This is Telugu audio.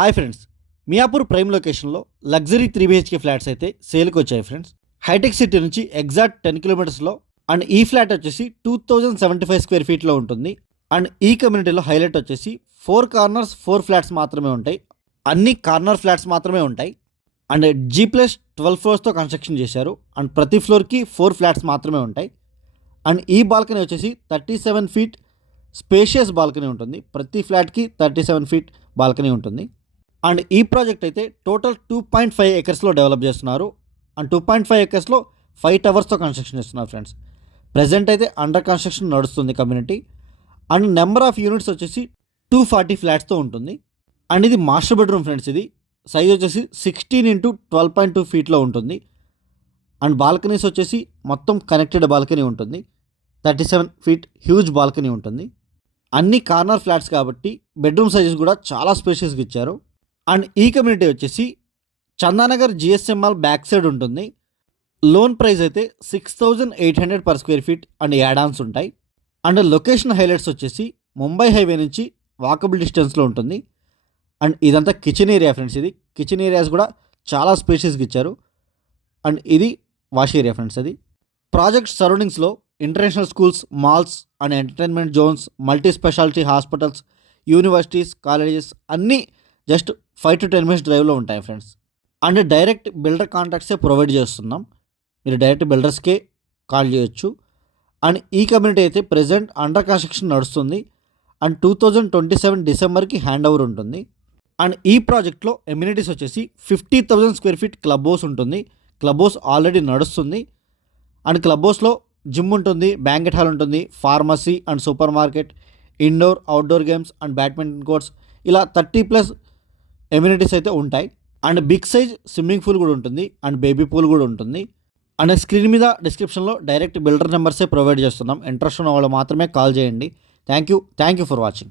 హాయ్ ఫ్రెండ్స్, మియాపూర్ ప్రైమ్ లొకేషన్లో లగ్జరీ 3 BHK ఫ్లాట్స్ అయితే సేల్కి వచ్చాయి ఫ్రెండ్స్. హైటెక్ సిటీ నుంచి ఎగ్జాక్ట్ 10 కిలోమీటర్స్లో. అండ్ ఈ ఫ్లాట్ వచ్చేసి 2075 స్క్వేర్ ఫీట్లో ఉంటుంది. అండ్ ఈ కమ్యూనిటీలో హైలైట్ వచ్చేసి 4 కార్నర్స్ 4 ఫ్లాట్స్ మాత్రమే ఉంటాయి. అన్ని కార్నర్ ఫ్లాట్స్ మాత్రమే ఉంటాయి. అండ్ G+12 ఫ్లోర్స్తో కన్స్ట్రక్షన్ చేశారు. అండ్ ప్రతి ఫ్లోర్కి 4 ఫ్లాట్స్ మాత్రమే ఉంటాయి. అండ్ ఈ బాల్కనీ వచ్చేసి 37 ఫీట్ స్పేషియస్ బాల్కనీ ఉంటుంది. ప్రతి ఫ్లాట్కి 37 ఫీట్ బాల్కనీ ఉంటుంది. అండ్ ఈ ప్రాజెక్ట్ అయితే టోటల్ 2.5 ఎకర్స్లో డెవలప్ చేస్తున్నారు. అండ్ 2.5 ఎకర్స్లో 5 టవర్స్తో కన్స్ట్రక్షన్ చేస్తున్నారు ఫ్రెండ్స్. ప్రజెంట్ అయితే అండర్ కన్స్ట్రక్షన్ నడుస్తుంది community. And number of units వచ్చేసి 240 ఫ్లాట్స్తో ఉంటుంది. అండ్ ఇది మాస్టర్ బెడ్రూమ్ ఫ్రెండ్స్. ఇది సైజ్ వచ్చేసి 16x12.2 ఫీట్లో ఉంటుంది. అండ్ బాల్కనీస్ వచ్చేసి మొత్తం కనెక్టెడ్ బాల్కనీ ఉంటుంది. 37 ఫీట్ హ్యూజ్ బాల్కనీ ఉంటుంది. అన్ని కార్నర్ ఫ్లాట్స్ కాబట్టి బెడ్రూమ్ సైజెస్ కూడా చాలా స్పేషియస్గా ఇచ్చారు. అండ్ ఈ కమ్యూనిటీ వచ్చేసి చందానగర్ GSM బ్యాక్ సైడ్ ఉంటుంది. లోన్ ప్రైస్ అయితే 6800 per square feet and add ons ఉంటాయి. అండ్ లొకేషన్ హైలైట్స్ వచ్చేసి ముంబై హైవే నుంచి వాకబుల్ డిస్టెన్స్లో ఉంటుంది. అండ్ ఇదంతా కిచెన్ ఏరియా ఫ్రెండ్స్. ఇది కిచెన్ ఏరియాస్ కూడా చాలా స్పేషియస్గా ఇచ్చారు. అండ్ ఇది వాష్ ఏరియా ఫ్రెండ్స్. అది ప్రాజెక్ట్ సరౌండింగ్స్లో international schools, malls and entertainment zones, multi speciality hospitals, universities, colleges అన్నీ జస్ట్ 5 to 10 మినిట్స్ డ్రైవ్లో ఉంటాయి ఫ్రెండ్స్. అండ్ డైరెక్ట్ బిల్డర్ కాంటాక్ట్సే ప్రొవైడ్ చేస్తున్నాం. మీరు డైరెక్ట్ బిల్డర్స్కే కాల్ చేయొచ్చు. అండ్ ఈ కమ్యూనిటీ అయితే ప్రెజెంట్ అండర్ కన్స్ట్రక్షన్ నడుస్తుంది. అండ్ 2027 డిసెంబర్కి హ్యాండ్ ఓవర్ ఉంటుంది. అండ్ ఈ ప్రాజెక్ట్లో ఎమ్యూనిటీస్ వచ్చేసి 50,000 స్క్వేర్ ఫీట్ క్లబ్ హౌస్ ఉంటుంది. క్లబ్ హౌస్ ఆల్రెడీ నడుస్తుంది. అండ్ క్లబ్ హౌస్లో జిమ్ ఉంటుంది, బ్యాంకెట్ హాల్ ఉంటుంది, pharmacy and super market, indoor outdoor games and badminton courts, ఇలా 30+ ఎమ్యూనిటీస్ అయితే ఉంటాయి. And big size swimming pool కూడా ఉంటుంది. అండ్ బేబీ పూల్ కూడా ఉంటుంది. అండ్ స్క్రీన్ మీద డిస్క్రిప్షన్లో డైరెక్ట్ బిల్డర్ నెంబర్సే ప్రొవైడ్ చేస్తున్నాం. ఇంట్రెస్ట్ ఉన్న వాళ్ళు మాత్రమే కాల్ చేయండి. Thank you for watching.